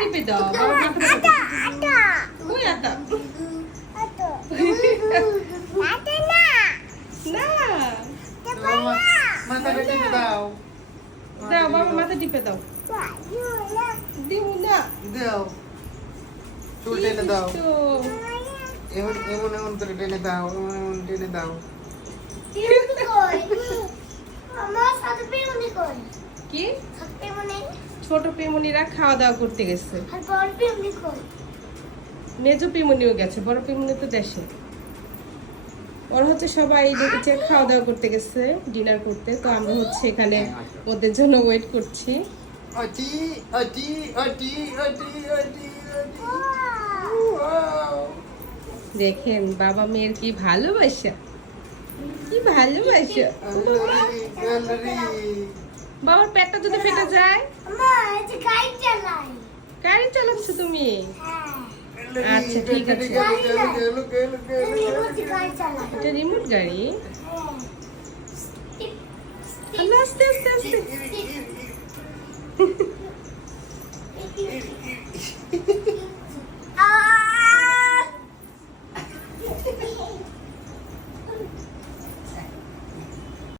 টিপে দাও, বাবার মাথা ওই আটা না মাথাটা টিপে দাও। দাও, বাবার মাথা টিপে দাও। দিব না, দাও। চুল টেনে দাও। তো এমন এমন এমন করে টেনে দাও, এমন এমন টেনে দাও। কি ছোট পিমুনিরা খাওয়া দাওয়া করতে গেছে, মেজো পিমুনিও গেছে, বড় পিমুনি তো দেশে। ওরা হচ্ছে সবাই দেখেছে খাওয়া দাওয়া করতে গেছে, ডিনার করতে। তো আমরা হচ্ছে এখানে ওদের জন্য ওয়েট করছি। অটি অটি অটি অটি অটি অটি। ওয়াও। দেখেন বাবা মেয়ের কি ভালোবাসা, কি ভালোবাসা। গ্যালারি। বাবার পেটটা যদি ফেটে যায়। গাড়ি চালাচ্ছ তুমি? আচ্ছা, ঠিক আছে। এটা রিমোট গাড়ি। আল্লাহ, আস্তে আস্তে আস্তে।